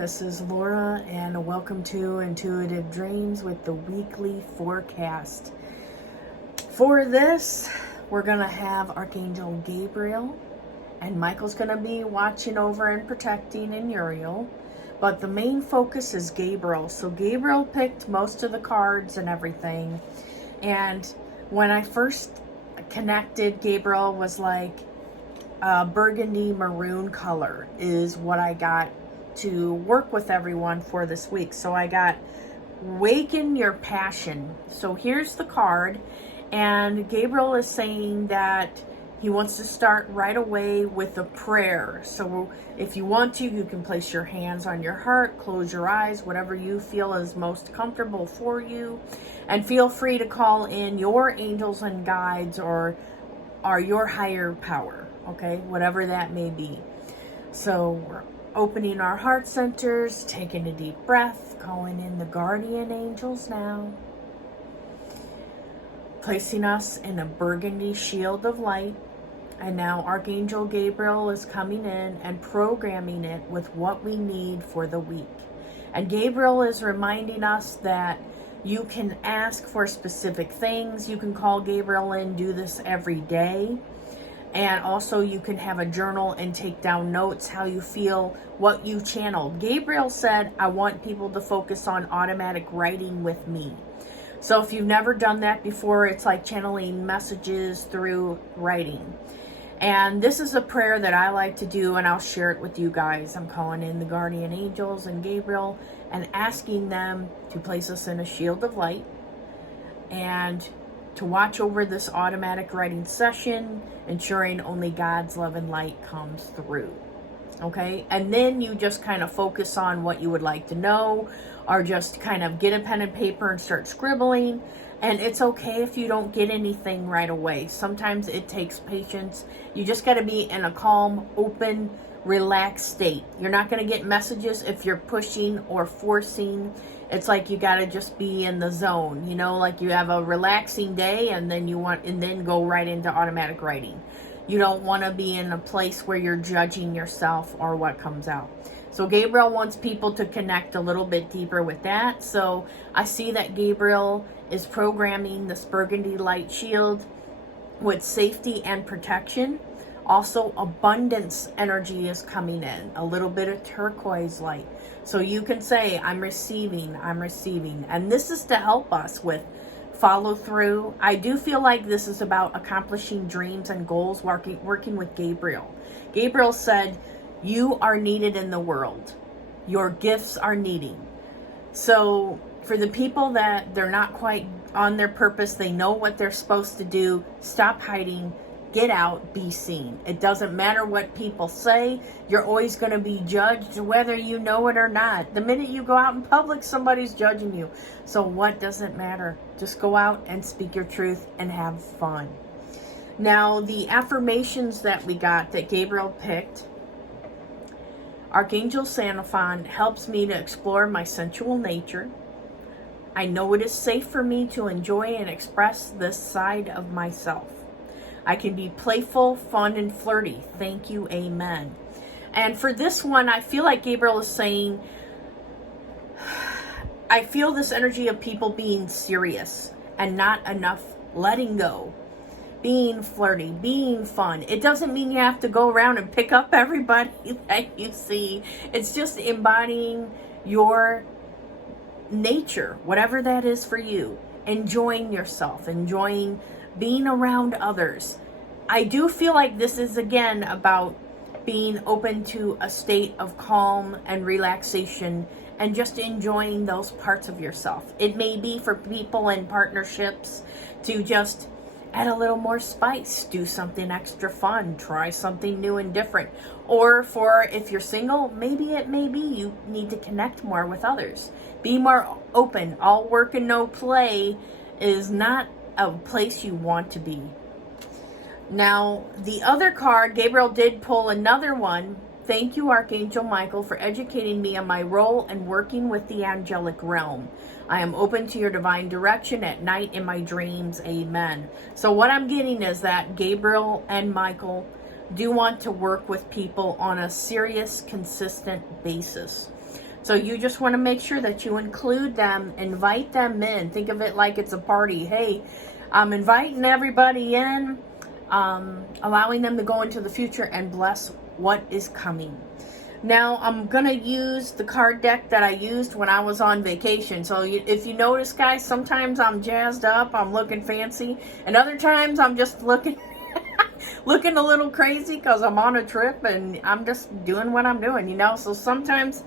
This is Laura, and welcome to Intuitive Dreams with the weekly forecast. For this, we're going to have Archangel Gabriel, and Michael's going to be watching over and protecting in Uriel. But the main focus is Gabriel. So Gabriel picked most of the cards and everything. And when I first connected, Gabriel was like burgundy maroon color is what I got to work with everyone for this week. So I got Waken Your Passion. So here's the card, and Gabriel is saying that he wants to start right away with a prayer. So if you want to, you can place your hands on your heart, close your eyes, whatever you feel is most comfortable for you, and feel free to call in your angels and guides or your higher power, okay, whatever that may be. So we're opening our heart centers, taking a deep breath, calling in the guardian angels now, placing us in a burgundy shield of light. And now Archangel Gabriel is coming in and programming it with what we need for the week. And Gabriel is reminding us that you can ask for specific things. You can call Gabriel in, do this every day. And also you can have a journal and take down notes, how you feel, what you channeled. Gabriel said, I want people to focus on automatic writing with me. So if you've never done that before, it's like channeling messages through writing. And this is a prayer that I like to do, and I'll share it with you guys. I'm calling in the guardian angels and Gabriel and asking them to place us in a shield of light and to watch over this automatic writing session, ensuring only God's love and light comes through. Okay? And then you just kind of focus on what you would like to know, or just kind of get a pen and paper and start scribbling. And it's okay if you don't get anything right away. Sometimes it takes patience. You just got to be in a calm, open, relaxed state. You're not going to get messages if you're pushing or forcing. It's like you got to just be in the zone, you know, like you have a relaxing day and then then go right into automatic writing. You don't want to be in a place where you're judging yourself or what comes out. So Gabriel wants people to connect a little bit deeper with that. So I see that Gabriel is programming this burgundy light shield with safety and protection. Also, abundance energy is coming in, a little bit of turquoise light. So you can say, I'm receiving. And this is to help us with follow through. I do feel like this is about accomplishing dreams and goals, working with Gabriel. Gabriel said, you are needed in the world. Your gifts are needed. So for the people that they're not quite on their purpose, they know what they're supposed to do, stop hiding. Get out, be seen. It doesn't matter what people say. You're always going to be judged whether you know it or not. The minute you go out in public, somebody's judging you. So what does it matter? Just go out and speak your truth and have fun. Now, the affirmations that we got that Gabriel picked. Archangel Sanaphon helps me to explore my sensual nature. I know it is safe for me to enjoy and express this side of myself. I can be playful, fun, and flirty. Thank you, amen. And for this one, I feel like Gabriel is saying, I feel this energy of people being serious and not enough letting go. Being flirty, being fun. It doesn't mean you have to go around and pick up everybody that you see. It's just embodying your nature, whatever that is for you. Enjoying yourself, enjoying being around others. I do feel like this is again about being open to a state of calm and relaxation and just enjoying those parts of yourself. It may be for people in partnerships to just add a little more spice, do something extra fun, try something new and different. Or for if you're single, maybe it may be you need to connect more with others. Be more open. All work and no play is not a place you want to be. Now, the other card, Gabriel did pull another one. Thank you, Archangel Michael, for educating me on my role and working with the angelic realm. I am open to your divine direction at night in my dreams. Amen. So what I'm getting is that Gabriel and Michael do want to work with people on a serious, consistent basis. So you just want to make sure that you include them, invite them in. Think of it like it's a party. Hey, I'm inviting everybody in, allowing them to go into the future and bless what is coming. Now, I'm going to use the card deck that I used when I was on vacation. So if you notice, guys, sometimes I'm jazzed up, I'm looking fancy, and other times I'm just looking looking a little crazy because I'm on a trip and I'm just doing what I'm doing, you know. So sometimes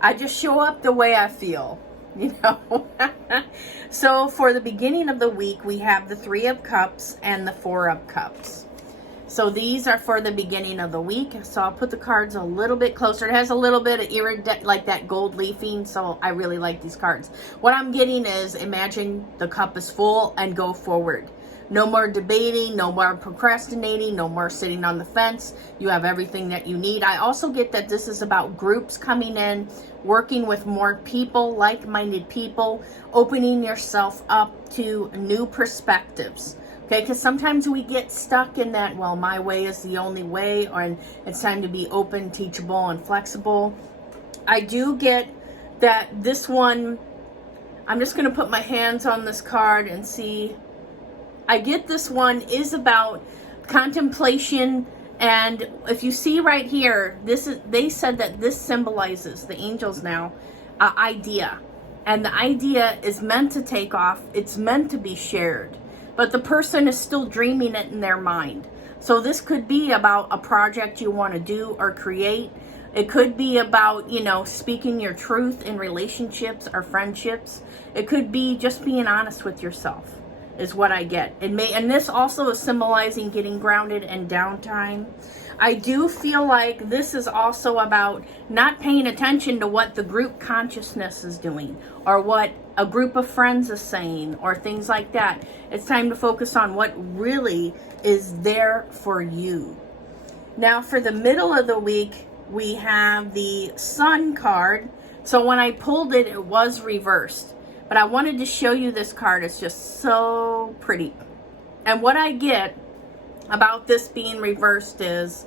I just show up the way I feel, you know. So for the beginning of the week, we have the 3 of Cups and the 4 of Cups. So these are for the beginning of the week. So I'll put the cards a little bit closer. It has a little bit of iridescent, like that gold leafing. So I really like these cards. What I'm getting is, imagine the cup is full and go forward. No more debating, no more procrastinating, no more sitting on the fence. You have everything that you need. I also get that this is about groups coming in, working with more people, like-minded people, opening yourself up to new perspectives. Okay, because sometimes we get stuck in that, well, my way is the only way, or it's time to be open, teachable, and flexible. I do get that this one, I'm just going to put my hands on this card and see. I get this one is about contemplation, and if you see right here, they said that this symbolizes, the angels now, idea. And the idea is meant to take off. It's meant to be shared. But the person is still dreaming it in their mind. So this could be about a project you want to do or create. It could be about, you know, speaking your truth in relationships or friendships. It could be just being honest with yourself, is what I get. And this also is symbolizing getting grounded and downtime. I do feel like this is also about not paying attention to what the group consciousness is doing or what a group of friends is saying or things like that. It's time to focus on what really is there for you. Now for the middle of the week, we have the Sun card. So when I pulled it, it was reversed. But I wanted to show you this card. It's just so pretty. And what I get about this being reversed is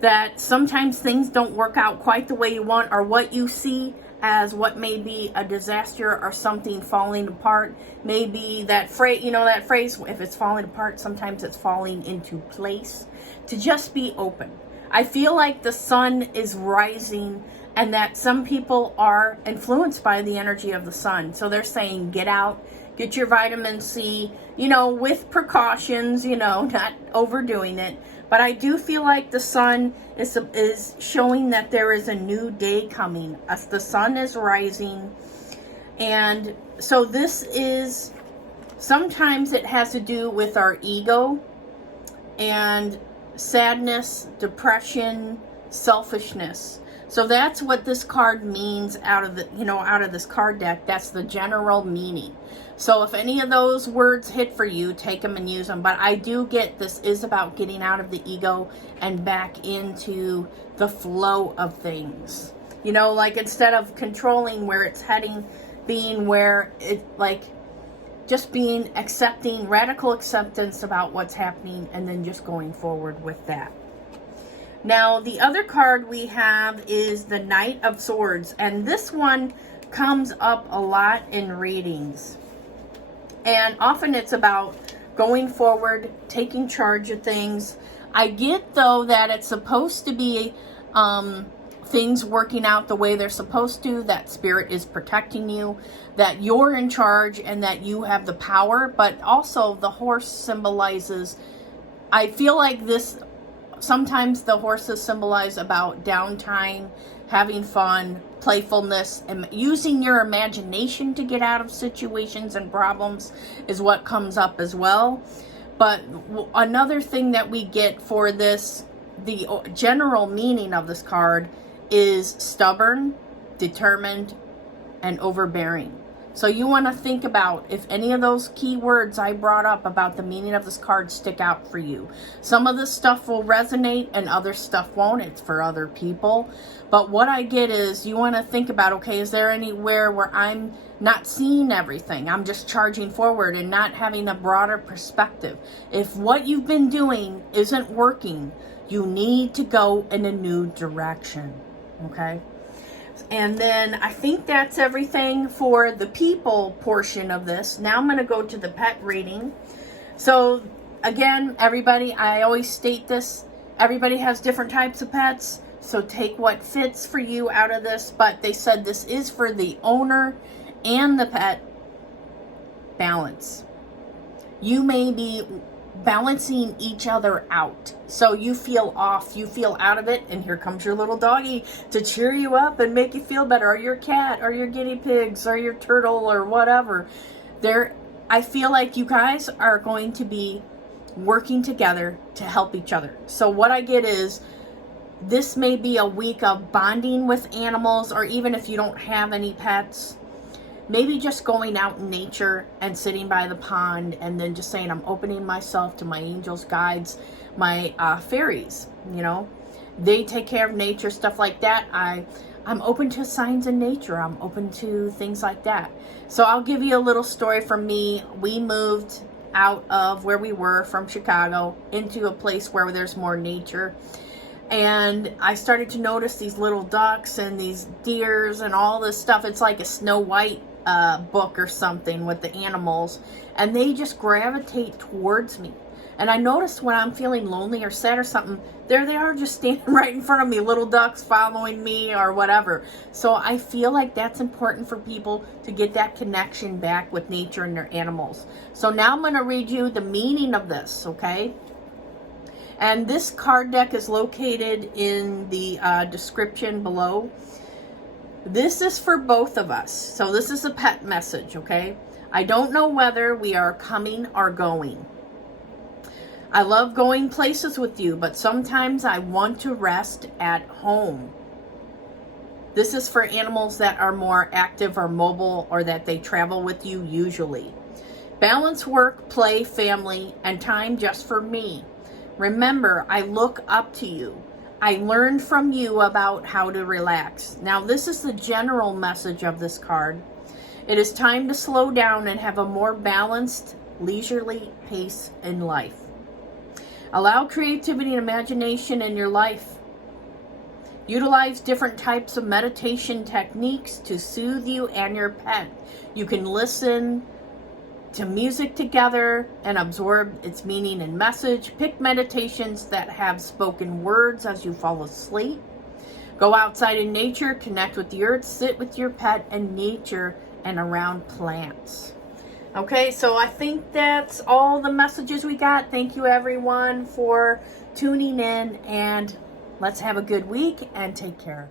that sometimes things don't work out quite the way you want, or what you see as what may be a disaster or something falling apart. Maybe that phrase, you know, that phrase, if it's falling apart, sometimes it's falling into place. To just be open. I feel like the sun is rising, and that some people are influenced by the energy of the sun. So they're saying, get out, get your vitamin C, you know, with precautions, you know, not overdoing it. But I do feel like the sun is showing that there is a new day coming. As the sun is rising. And so this is, sometimes it has to do with our ego and sadness, depression, selfishness. So that's what this card means out of this card deck. That's the general meaning. So if any of those words hit for you, take them and use them. But I do get this is about getting out of the ego and back into the flow of things. You know, like instead of controlling where it's heading, being where it, like, just being accepting, radical acceptance about what's happening, and then just going forward with that. Now, the other card we have is the Knight of Swords, and this one comes up a lot in readings. And often it's about going forward, taking charge of things. I get, though, that it's supposed to be things working out the way they're supposed to, that spirit is protecting you, that you're in charge and that you have the power. But also the horse symbolizes, I feel like this, sometimes the horses symbolize about downtime, having fun, playfulness, and using your imagination to get out of situations and problems is what comes up as well. But another thing that we get for this, the general meaning of this card, is stubborn, determined, and overbearing. So you want to think about if any of those key words I brought up about the meaning of this card stick out for you. Some of this stuff will resonate and other stuff won't. It's for other people. But what I get is you want to think about, okay, is there anywhere where I'm not seeing everything? I'm just charging forward and not having a broader perspective. If what you've been doing isn't working, you need to go in a new direction. Okay? And then I think that's everything for the people portion of this. Now I'm going to go to the pet reading. So again, everybody, I always state this, everybody has different types of pets. So take what fits for you out of this. But they said this is for the owner and the pet. Balance. You may be balancing each other out. So you feel off, you feel out of it, and here comes your little doggy to cheer you up and make you feel better, or your cat, or your guinea pigs, or your turtle, or whatever. I feel like you guys are going to be working together to help each other. So what I get is, this may be a week of bonding with animals, or even if you don't have any pets, maybe just going out in nature and sitting by the pond and then just saying, I'm opening myself to my angels, guides, my fairies, you know. They take care of nature, stuff like that. I'm open to signs in nature. I'm open to things like that. So I'll give you a little story from me. We moved out of where we were from Chicago into a place where there's more nature. And I started to notice these little ducks and these deers and all this stuff. It's like a Snow White book or something with the animals, and they just gravitate towards me. And I noticed when I'm feeling lonely or sad or something, there they are just standing right in front of me, little ducks following me or whatever. So I feel like that's important for people to get that connection back with nature and their animals. So now I'm going to read you the meaning of this, okay? And this card deck is located in the description below. This is for both of us. So this is a pet message, okay? I don't know whether we are coming or going. I love going places with you, but sometimes I want to rest at home. This is for animals that are more active or mobile, or that they travel with you usually. Balance work, play, family, and time just for me. Remember, I look up to you. I learned from you about how to relax. Now, this is the general message of this card. It is time to slow down and have a more balanced, leisurely pace in life. Allow creativity and imagination in your life. Utilize different types of meditation techniques to soothe you and your pet. You can listen to music together and absorb its meaning and message. Pick meditations that have spoken words as you fall asleep. Go outside in nature, connect with the earth, sit with your pet in nature and around plants. Okay, so I think that's all the messages we got. Thank you everyone for tuning in, and let's have a good week and take care.